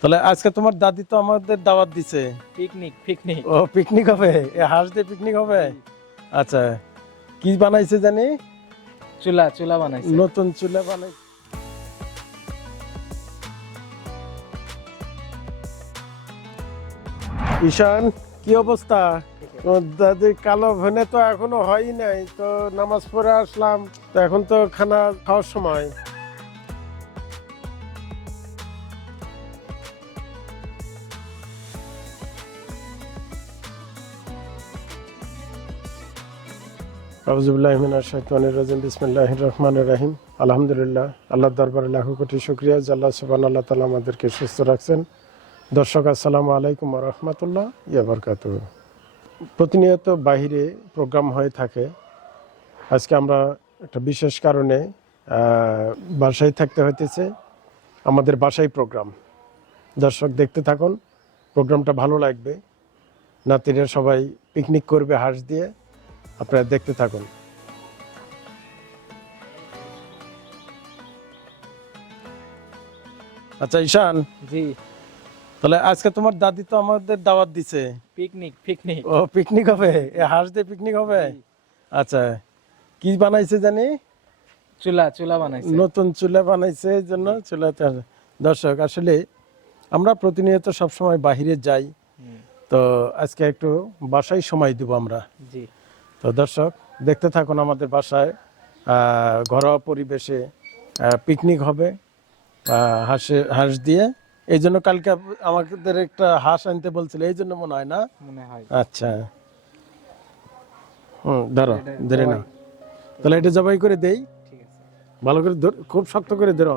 তাহলে আজকে তোমার দাদি তো আমাদের দাওয়াত দিছে। পিকনিক পিকনিক ও পিকনিক হবে? এ হাঁস দিয়ে পিকনিক হবে? আচ্ছা কি বানাইছে জানি? চুলা চুলা বানাইছে। নতুন চুলা বানাই ঈশান কি অবস্থা? দাদি কালো ভেনে তো এখনও হয়ই নাই তো নামাজ পড়ে আসলাম। তো এখন তো খানা খাওয়ার সময়। রাজিম বিসমিল্লাহ রহমান রাহিম। আলহামদুলিল্লাহ আল্লাহ দরবারে লাখো কোটি শুক্রিয়া আল্লাহ সুবান আল্লাহ তালা আমাদেরকে সুস্থ রাখছেন। দর্শক, আসসালামু আলাইকুম রহমতুল্লাহ ইয়াবরকাত প্রতিনিয়ত বাহিরে প্রোগ্রাম হয়ে থাকে। আজকে আমরা একটা বিশেষ কারণে বাসায় থাকতে হইতেছে। আমাদের বাসায় প্রোগ্রাম। দর্শক, দেখতে থাকুন। প্রোগ্রামটা ভালো লাগবে। নাতিরা সবাই পিকনিক করবে হাঁস দিয়ে। আপনারা দেখতে থাকুন। আচ্ছা ঈশান। জি। তাহলে আজকে তোমার দাদি তো আমাদের দাওয়াত দিছে। Picnic picnic. ও পিকনিক হবে? এ হাঁস দিয়ে পিকনিক হবে? আচ্ছা কি বানাইছে জানি? চুলা চুলা বানাইছে। নতুন চুলা বানাইছে এই জন্য চুলাতে দর্শক আসলে আমরা প্রতিনিয়ত সব সময় বাহিরে যাই। তো আজকে একটু বাসায় সময় দিব আমরা। জি। তো দর্শক দেখতে থাকুন আমাদের বাসায় ঘরোয়া পরিবেশে পিকনিক হবে হাঁসে হাঁস দিয়ে। এই জন্য কালকে আমাদের একটা হাঁস আনতে বলছিল এই জন্য মনে হয় না? মনে হয়। আচ্ছা। হুম ধরো ধরে না তাহলে এটা জবাই করে দেই। ভালো করে ধর- খুব শক্ত করে ধরো।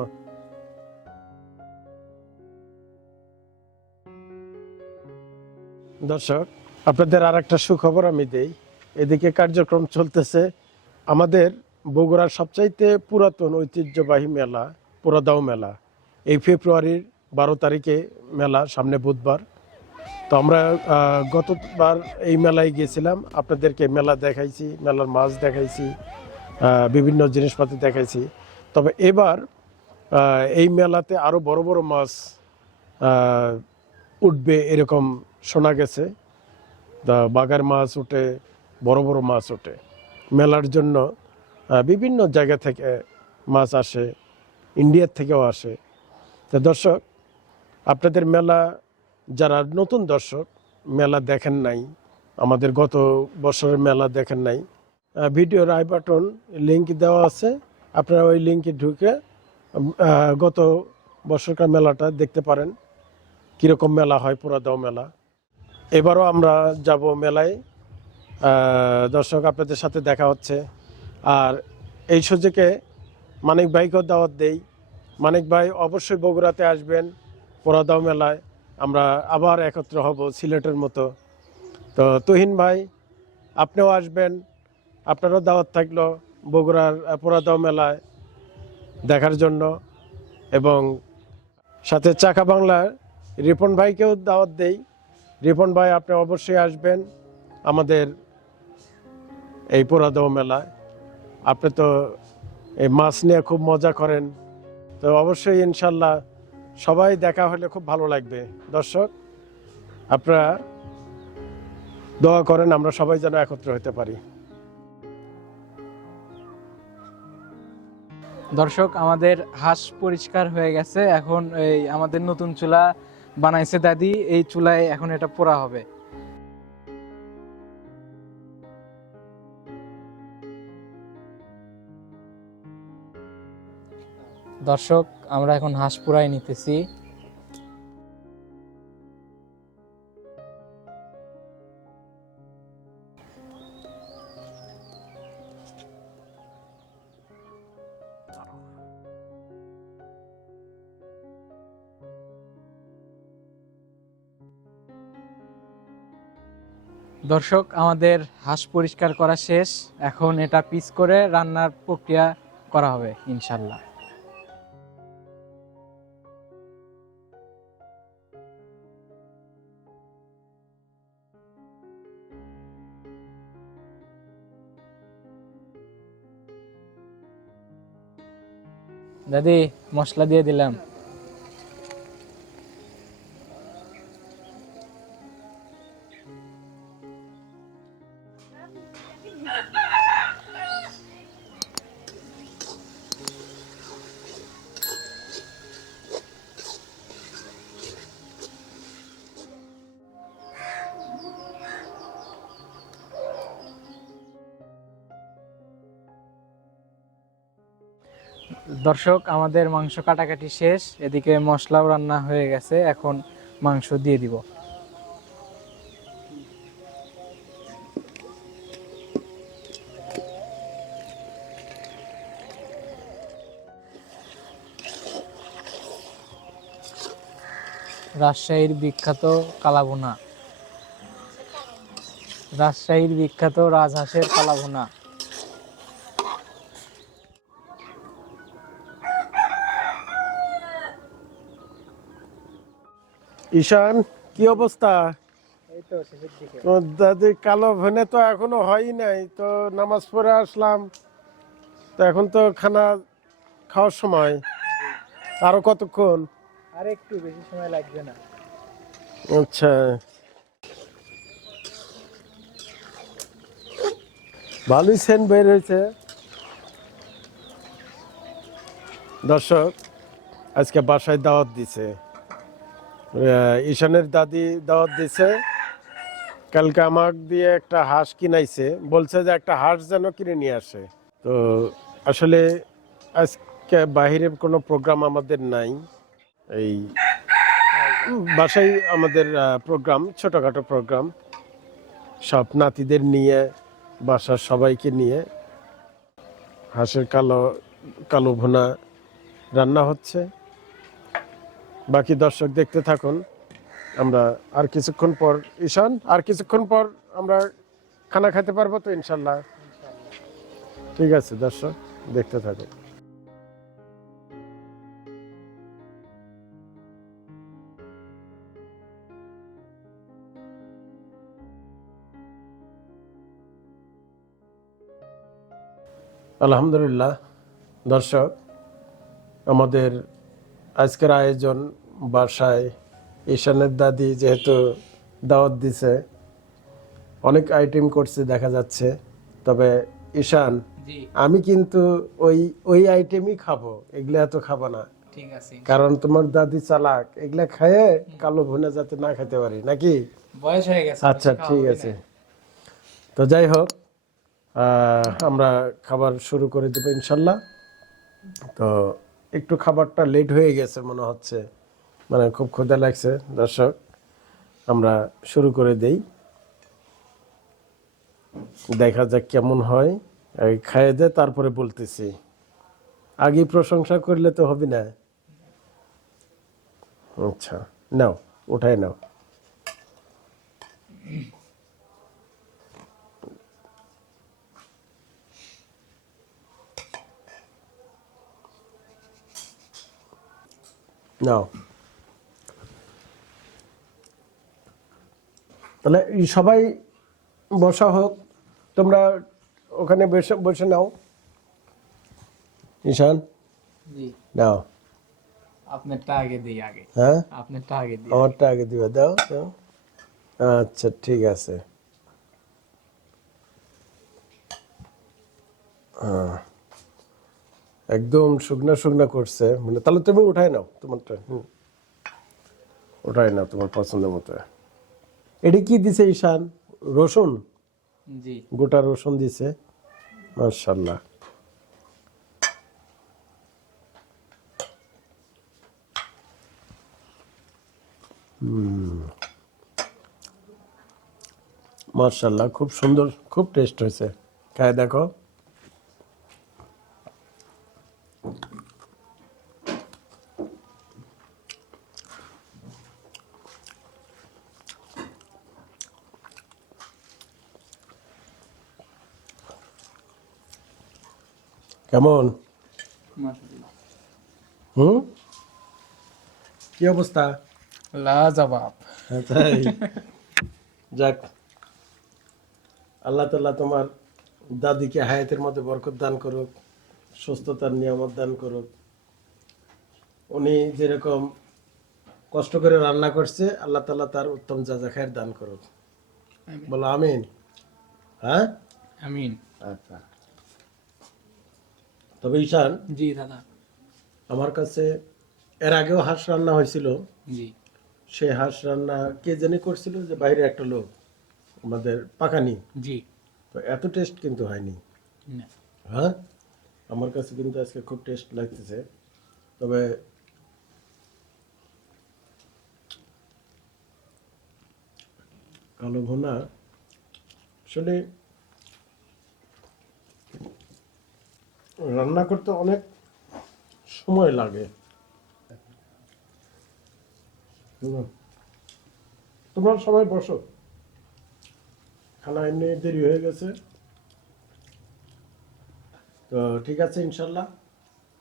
দর্শক আপনাদের আর একটা সুখবর আমি দেই। এদিকে কার্যক্রম চলতেছে। আমাদের বগুড়ার সবচাইতে পুরাতন ঐতিহ্যবাহী মেলা পুরাদাও মেলা। এই ফেব্রুয়ারির বারো তারিখে মেলা সামনে বুধবার। তো আমরা গতবার এই মেলায় গিয়েছিলাম। আপনাদেরকে মেলা দেখাইছি, মেলার মাছ দেখাইছি বিভিন্ন জিনিসপাতি দেখাইছি। তবে এবার এই মেলাতে আরও বড় বড় মাছ উঠবে এরকম শোনা গেছে। বাগার মাছ ওঠে বড় বড় মাছ ওঠে। মেলার জন্য বিভিন্ন জায়গা থেকে মাছ আসে, ইন্ডিয়ার থেকেও আসে। তো দর্শক, আপনাদের মেলা, যারা নতুন দর্শক, মেলা দেখেন নাই, আমাদের গত বছরের মেলা দেখেন নাই ভিডিওর আই বাটন লিঙ্ক দেওয়া আছে। আপনারা ওই লিঙ্কে ঢুকে গত বছরকার মেলাটা দেখতে পারেন। কীরকম মেলা হয়, পুরাদাও মেলা। এবারও আমরা যাব মেলায়। দর্শক আপনাদের সাথে দেখা হচ্ছে। আর এই সুযোগে মানিক ভাইকেও দাওয়াত দেই। মানিক ভাই অবশ্যই বগুড়াতে আসবেন পোড়াদাও মেলায়। আমরা আবার একত্র হব সিলেটের মতো। তো তুহিন ভাই আপনিও আসবেন। আপনারও দাওয়াত থাকল বগুড়ার আহ, পোড়াদাও মেলায় দেখার জন্য। এবং সাথে চাকা বাংলার রিপন ভাইকেও দাওয়াত দেই। রিপন ভাই আপনি অবশ্যই আসবেন। আমাদের এই পোড়াদাও মেলায় আপনি তো এই মাছ নিয়ে খুব মজা করেন। তো অবশ্যই ইনশাল্লাহ সবাই দেখা হলে খুব ভালো লাগবে। দর্শক, আপনারা দোয়া করেন আমরা সবাই যেন একত্র হতে পারি। দর্শক, আমাদের হাঁস পরিষ্কার হয়ে গেছে। এখন এই আমাদের নতুন চুলা বানাইছে দাদি। এই চুলায় এখন এটা পোড়া হবে। দর্শক, আমরা এখন হাঁস পোড়াই নিতেছি। দর্শক, আমাদের হাঁস পরিষ্কার করা শেষ। এখন এটা পিস করে রান্নার প্রক্রিয়া করা হবে, ইনশাল্লাহ। দাদি মশলা দিয়ে দিলাম। দর্শক, আমাদের মাংস কাটাকাটি শেষ। এদিকে মশলাও রান্না হয়ে গেছে, এখন মাংস দিয়ে দিব। রাজশাহীর বিখ্যাত কালাভুনা। রাজশাহীর বিখ্যাত রাজহাঁসের কালাভুনা। ঈশান কি অবস্থা? দাদি কালো ভেনে তো এখনও হয় নাই তো নামাজ পড়ে আসলাম। তো এখন তো খানা খাওয়ার সময়। আরও কতক্ষণ? আর একটু বেশি সময় লাগবে না। আচ্ছা। ভালোই সেন্ট বের হয়েছে। দর্শক আজকে বাসায় দাওয়াত দিছে। ঈশানের দাদি দাওয়াত দিছে। কালকে আমাক দিয়ে একটা হাঁস কিনাইছে। বলছে যে একটা হাঁস যেন কিনে নিয়ে আসে। তো আসলে আজকে বাহিরে কোনো প্রোগ্রাম আমাদের নাই। এই বাসায় আমাদের প্রোগ্রাম ছোটোখাটো প্রোগ্রাম সব নাতিদের নিয়ে, বাসার সবাইকে নিয়ে হাঁসের কালো কালো ভুনা রান্না হচ্ছে। বাকি দর্শক দেখতে থাকুন। আমরা আর কিছুক্ষণ পর, ঈশান, আর কিছুক্ষণ পর আমরা খানা খেতে পারব তো ইনশাল্লাহ। ঠিক আছে, দর্শক, দেখতে থাকুন। আলহামদুলিল্লাহ, দর্শক, আমাদের আজকের আয়োজন বাসায় ঈশানের দাদি যেহেতু দাওয়াত দিছে অনেক আইটেম করছে দেখা যাচ্ছে। তবে ঈশান আমি কিন্তু ওই ওই আইটেমই খাব এগুলা এত খাব না। কারণ তোমার দাদি চালাক এগুলা খায়ে কালো ভুনে যাতে না খেতে পারি নাকি? বয়স হয়ে গেছে আচ্ছা ঠিক আছে। তো যাই হোক আমরা খাবার শুরু করে দেবো ইনশাল্লাহ। তো একটু খাবারটা লেট হয়ে গেছে মনে হচ্ছে। মানে খুব ক্ষুদা লাগছে, দর্শক। আমরা শুরু করে দেই। দেখা যাক কেমন হয়। এই খাইয়ে দে তারপরে বলতেছি। আগে প্রশংসা করলে তো হবে না। আচ্ছা নাও ওঠাই নাও। নাও। তাহলে সবাই বসা হোক তোমরা ওখানে বসে বসে নাও। ঈশান? নাও। আপনারটা আগে দিই আগে। হ্যাঁ? আপনারটা আগে দিই। আমারটা আগে দিবা দাও দাও। আচ্ছা ঠিক আছে। হ্যাঁ। একদম শুকনা শুকনা করছে। মানে তাহলে তুমি উঠাই নাও তোমারটা হুম। উঠাই নাও তোমার পছন্দ মতো। এটি কি দিছে ঈশান? রসুন? জি। গোটা রসুন দিছে। মাশাআল্লাহ। মার্শাল্লাহ খুব সুন্দর খুব টেস্ট হয়েছে। খায় দেখো। কেমন হুম কি অবস্থা? লাজবাব। তাই? যাক। আল্লাহ তাল্লাহ তোমার দাদিকে হায়াতের মধ্যে বরকত দান করুক সুস্থতার নিয়ামত দান করুক। উনি যেরকম কষ্ট করে রান্না করছে আল্লাহ তাল্লাহ তার উত্তম যাজা খায়ের দান করুক। বলো আমিন। হ্যাঁ? আমিন। আচ্ছা। তবে ঈশান জি দাদা। আমার কাছে এর আগেও হাঁস রান্না হয়েছিল। জি। সে হাঁস রান্না কে জানি করছিল যে বাইরে একটা লোক আমাদের পাকানি। জি। তো এত টেস্ট কিন্তু হয়নি। হ্যাঁ? আমার কাছে কিন্তু আজকে খুব টেস্ট লাগতেছে। তবে কালো ভুনা আসলে রান্না করতে অনেক সময় লাগে। তোমরা সবাই বসো। খানা এমনি দেরি হয়ে গেছে। তো ঠিক আছে ইনশাল্লাহ।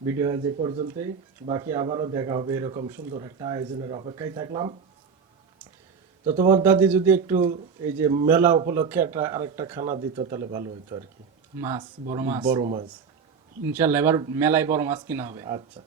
ভিডিও আজ এই পর্যন্তই। বাকি আবারও দেখা হবে এরকম সুন্দর একটা আয়োজনের অপেক্ষায় থাকলাম। তো তোমার দাদি যদি একটু এই যে মেলা উপলক্ষে একটা আরেকটা খানা দিত তাহলে ভালো হতো আর কি। মাছ বড় মাছ। বড় মাছ। ইনশাল্লাহ এবার মেলায় বড় মাছ কিনা হবে। আচ্ছা।